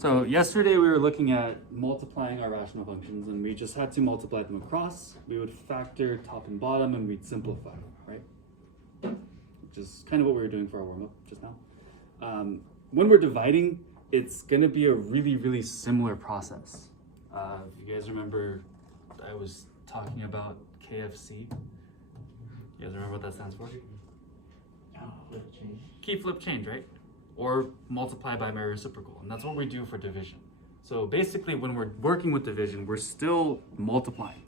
So yesterday we were looking at multiplying our rational functions, and we just had to multiply them across. We would factor top and bottom, and we'd simplify, right? Which is kind of what we were doing for our warm-up just now. When we're dividing, it's going to be a really, really similar process. If you guys remember, I was talking about KFC. You guys remember what that stands for? Flip change. Key flip change, right? Or multiply by my reciprocal. And that's what we do for division. So basically, when we're working with division, we're still multiplying.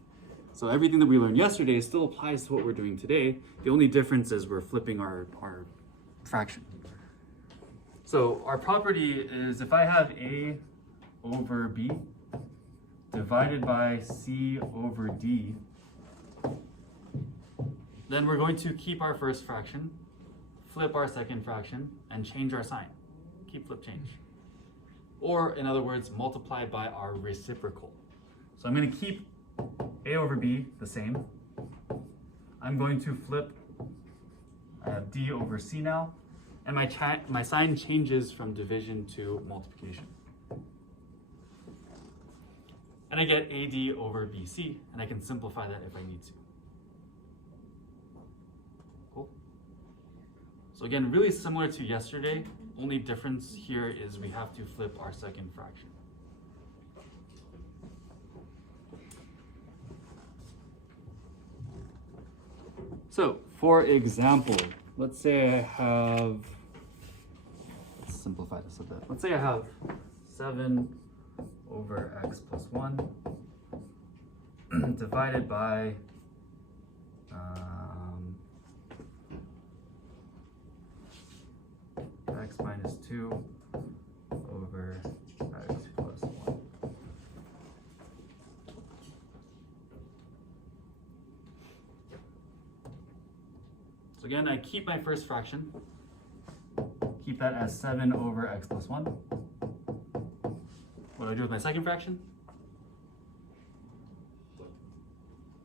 So everything that we learned yesterday still applies to what we're doing today. The only difference is we're flipping our fraction. So our property is if I have A over B divided by C over D, then we're going to keep our first fraction, flip our second fraction, and change our sign. Keep, flip, change. Or in other words, multiply by our reciprocal. So I'm going to keep A over B the same. I'm going to flip D over C now, and my sign changes from division to multiplication. And I get AD over BC, and I can simplify that if I need to. Cool. So again, really similar to yesterday, only difference here is we have to flip our second fraction. So, for example, let's say I have, let's simplify this a bit. Let's say I have 7 over x plus 1 divided by x minus 2 over x plus 1. So again, I keep my first fraction, keep that as 7 over x plus 1. What do I do with my second fraction?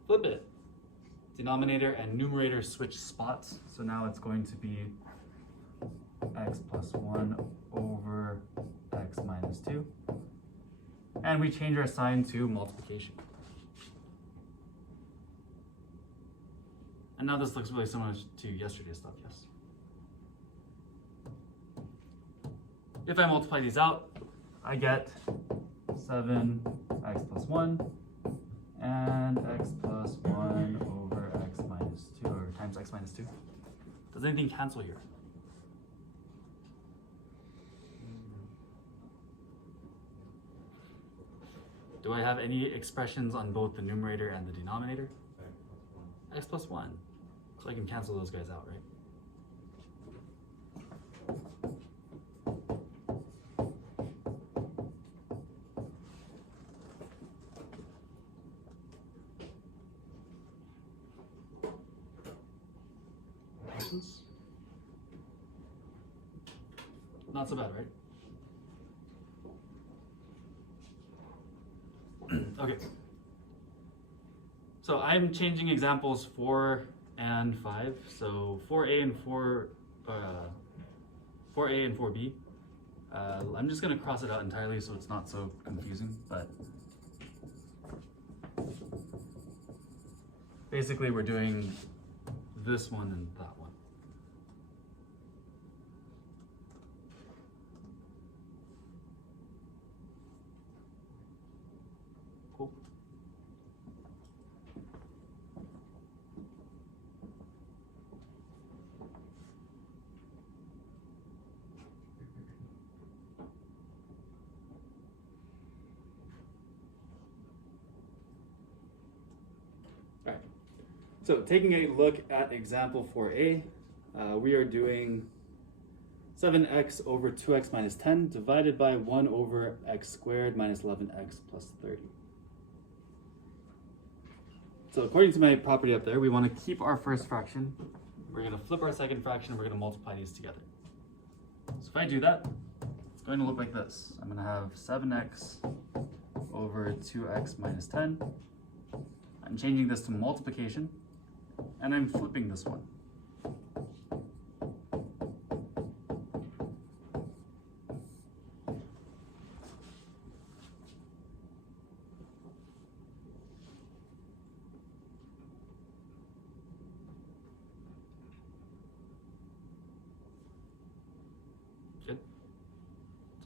Flip it. Denominator and numerator switch spots. So now it's going to be x plus 1 over x minus 2. And we change our sign to multiplication. And now this looks really similar to yesterday's stuff, yes? If I multiply these out, I get 7x plus 1 and x plus 1 over x minus 2, or times x minus 2. Does anything cancel here? Do I have any expressions on both the numerator and the denominator? X plus 1. So I can cancel those guys out, right? Questions? Not so bad, right? Okay. So I'm changing examples 4 and 5. So 4a and 4a and 4b. I'm just going to cross it out entirely so it's not so confusing. But basically, we're doing this one and that one. Cool. All right. So taking a look at example 4a, we are doing 7x over 2x minus 10 divided by 1 over x squared minus 11x plus 30. So according to my property up there, we want to keep our first fraction. We're going to flip our second fraction, and we're going to multiply these together. So if I do that, it's going to look like this. I'm going to have 7x over 2x minus 10. I'm changing this to multiplication, and I'm flipping this one.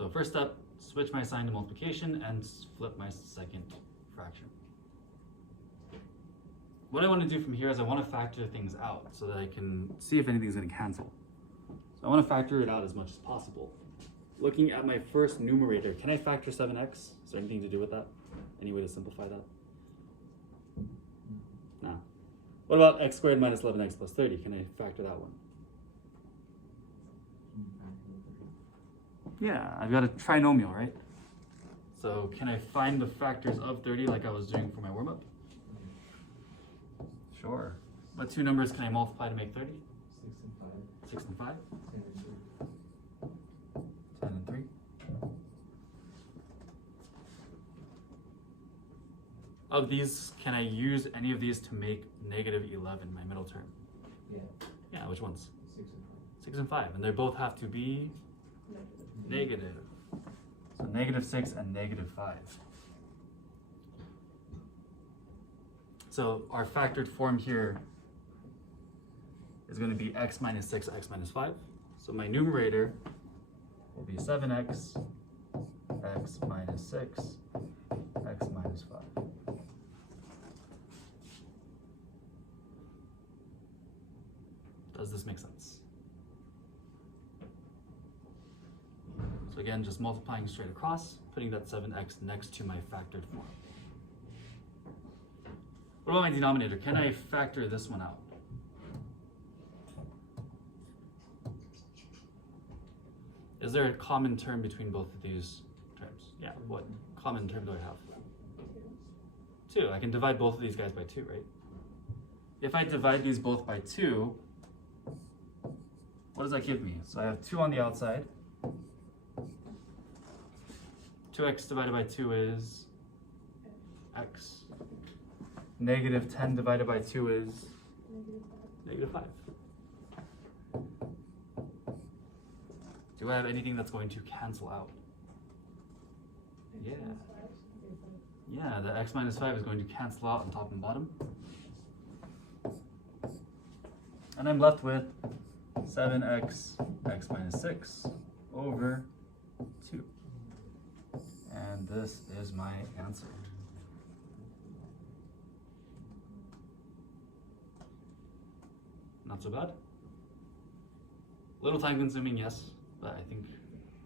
So first step, switch my sign to multiplication and flip my second fraction. What I want to do from here is I want to factor things out so that I can see if anything's going to cancel. So I want to factor it out as much as possible. Looking at my first numerator, can I factor 7x? Is there anything to do with that? Any way to simplify that? No. What about x squared minus 11x plus 30? Can I factor that one? Yeah, I've got a trinomial, right? So can I find the factors of 30 like I was doing for my warm-up? Sure. What two numbers can I multiply to make 30? 6 and 5. 6 and 5? 10 and 3. 10 and 3? Of these, can I use any of these to make negative 11, my middle term? Yeah. Yeah, which ones? 6 and 6 and 5, and they both have to be negative. So negative 6 and negative 5. So our factored form here is going to be x minus 6, x minus 5. So my numerator will be 7x, x minus 6, x minus 5. Does this make sense? So again, just multiplying straight across, putting that 7x next to my factored form. What about my denominator? Can I factor this one out? Is there a common term between both of these terms? Yeah, what common term do I have? 2. I can divide both of these guys by 2, right? If I divide these both by 2, what does that give me? So I have 2 on the outside. 2x divided by 2 is x. Negative 10 divided by 2 is negative 5. Do I have anything that's going to cancel out? Yeah. Yeah, the x minus 5 is going to cancel out on top and bottom. And I'm left with 7x, x minus 6 over 2. And this is my answer. Not so bad. A little time consuming, yes, but I think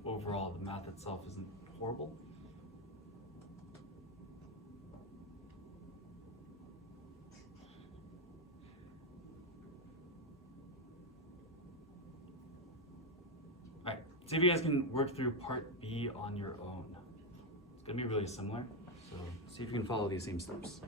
overall the math itself isn't horrible. All right, see if you guys can work through part B on your own. It's gonna be really similar, so see if you can follow these same steps.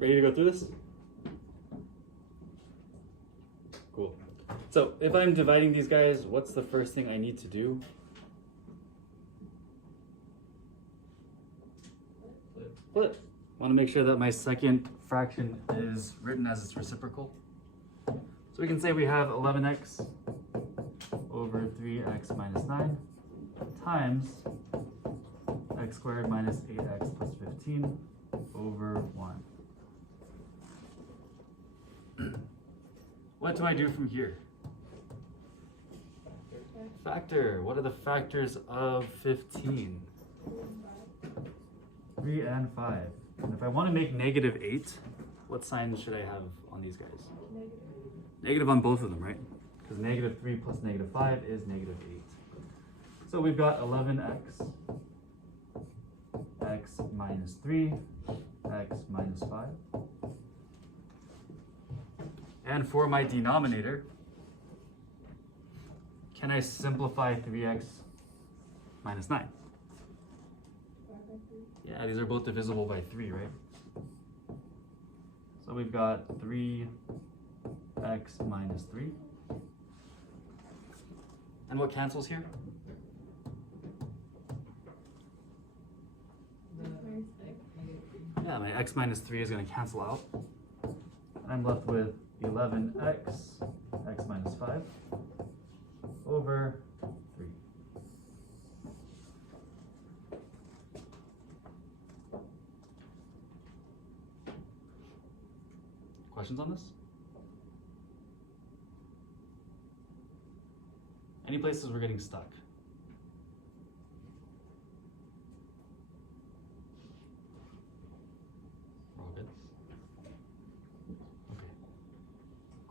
Ready to go through this? Cool. So if I'm dividing these guys, what's the first thing I need to do? Flip. Want to make sure that my second fraction is written as its reciprocal. So we can say we have 11x over 3x minus 9 times x squared minus 8x plus 15 over 1. What do I do from here? Factor. What are the factors of 15? 3 and 5. And if I want to make negative 8, what sign should I have on these guys? Negative on both of them, right? Because negative 3 plus negative 5 is negative 8. So we've got 11x, x minus 3, x minus 5. And for my denominator, can I simplify 3x minus 9? Yeah, these are both divisible by 3, right? So we've got 3x minus 3. And what cancels here? Yeah, my x minus 3 is going to cancel out. And I'm left with 11x, x minus 5, over 3. Questions on this? Any places we're getting stuck? We're all good? Okay,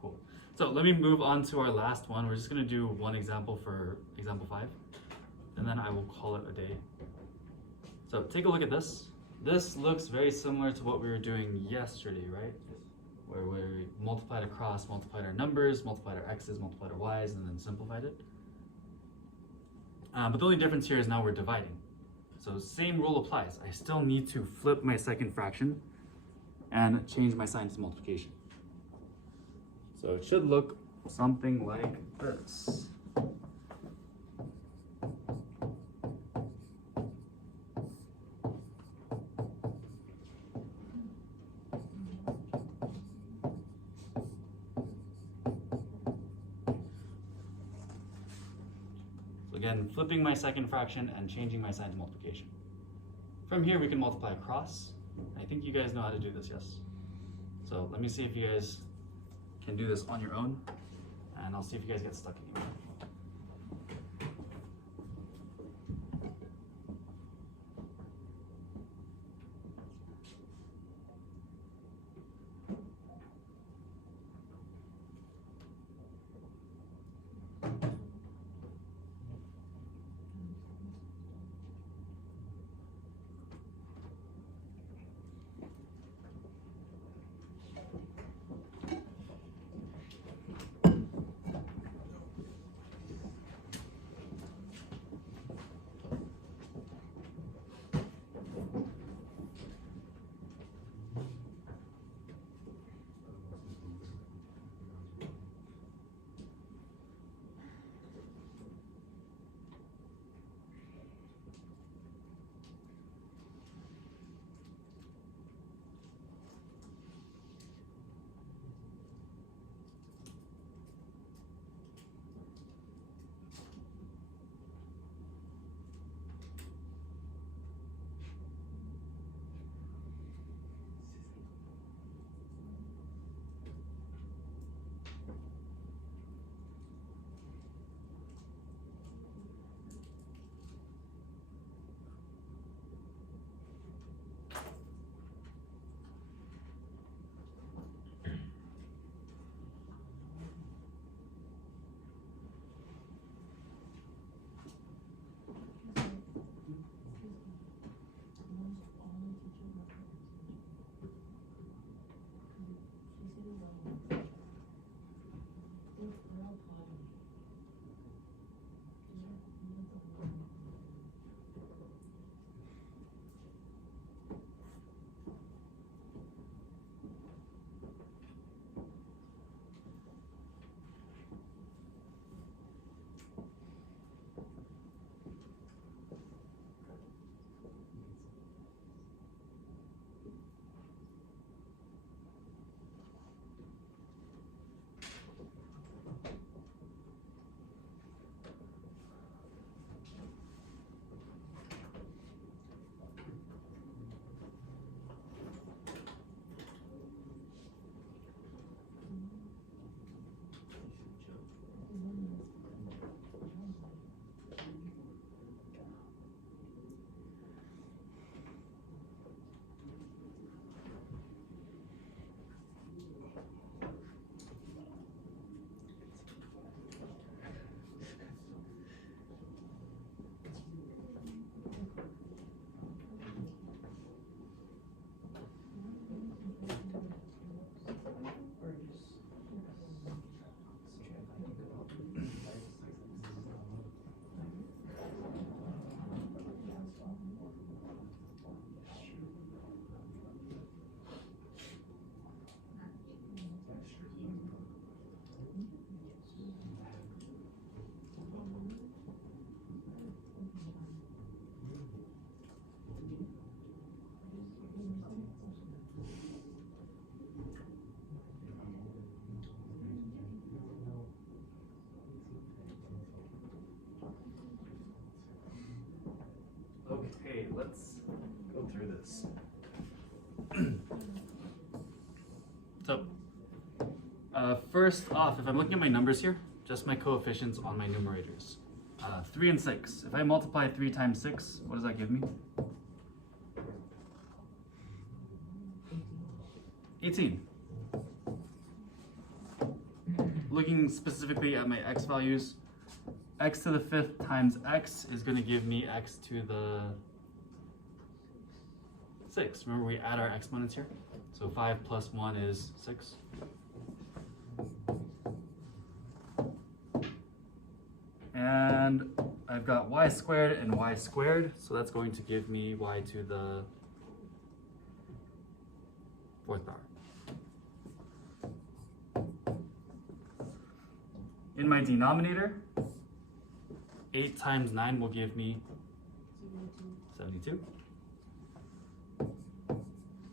cool. So let me move on to our last one. We're just gonna do one example for example 5, and then I will call it a day. So take a look at this. This looks very similar to what we were doing yesterday, right? Where we multiplied across, multiplied our numbers, multiplied our x's, multiplied our y's, and then simplified it. But the only difference here is now we're dividing. So same rule applies. I still need to flip my second fraction and change my sign to multiplication. So it should look something like this. Again, flipping my second fraction and changing my sign to multiplication. From here, we can multiply across. I think you guys know how to do this, yes? So let me see if you guys can do this on your own, and I'll see if you guys get stuck anywhere. let's go through this. So, first off, if I'm looking at my numbers here, just my coefficients on my numerators. 3 and 6. If I multiply 3 times 6, what does that give me? 18. Looking specifically at my x values, x to the 5th times x is going to give me x to the 6. Remember, we add our exponents here? So 5 plus 1 is 6. And I've got y squared and y squared, so that's going to give me y to the 4th power. In my denominator, 8 times 9 will give me 72.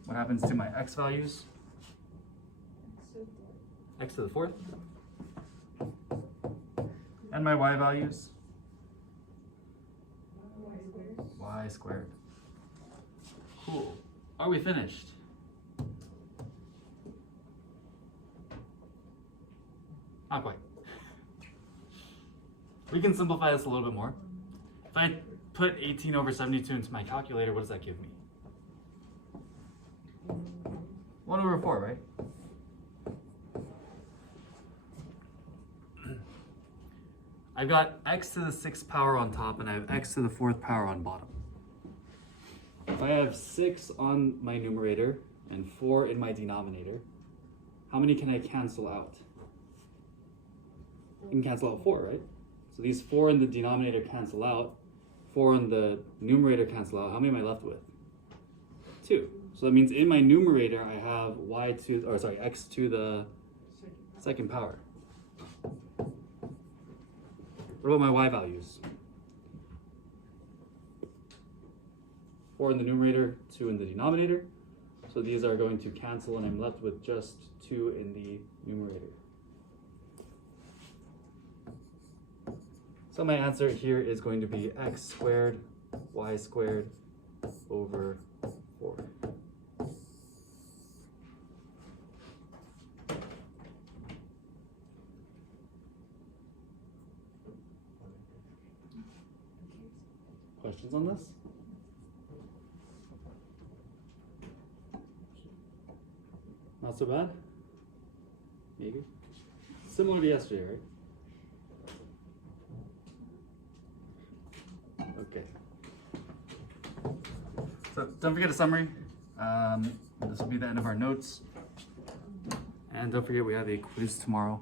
What happens to my x values? X to the 4th. And my y values? Y squared. Cool. Are we finished? Not quite. We can simplify this a little bit more. If I put 18 over 72 into my calculator, what does that give me? 1 over 4, right? I've got x to the 6th power on top and I have x to the 4th power on bottom. If I have 6 on my numerator and 4 in my denominator, how many can I cancel out? You can cancel out 4, right? So these 4 in the denominator cancel out, 4 in the numerator cancel out. How many am I left with? 2. So that means in my numerator I have x to the 2nd power. What about my y values? 4 in the numerator, 2 in the denominator. So these are going to cancel and I'm left with just 2 in the numerator. So my answer here is going to be x squared, y squared over 4. Questions on this? Not so bad? Maybe? Similar to yesterday, right? Okay. So don't forget a summary. This will be the end of our notes. And don't forget we have a quiz tomorrow.